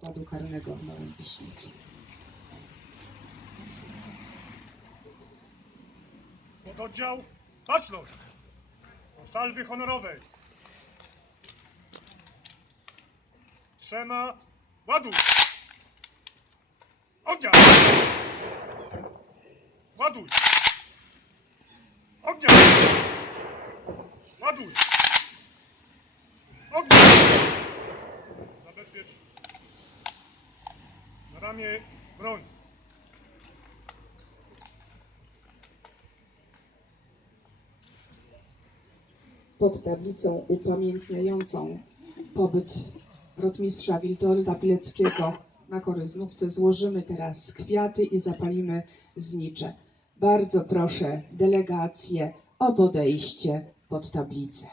zakładu karnego w Nowym Piśnicy. Pododdział baczność do salwy honorowej. Trzema ładuj. Ognia! Ładuj! Ognia! Ładuj! Ognia! Zabezpiecz. Na broń. Pod tablicą upamiętniającą pobyt rotmistrza Witolda Pileckiego na Koryznówce złożymy teraz kwiaty i zapalimy znicze. Bardzo proszę delegację o podejście pod tablicę.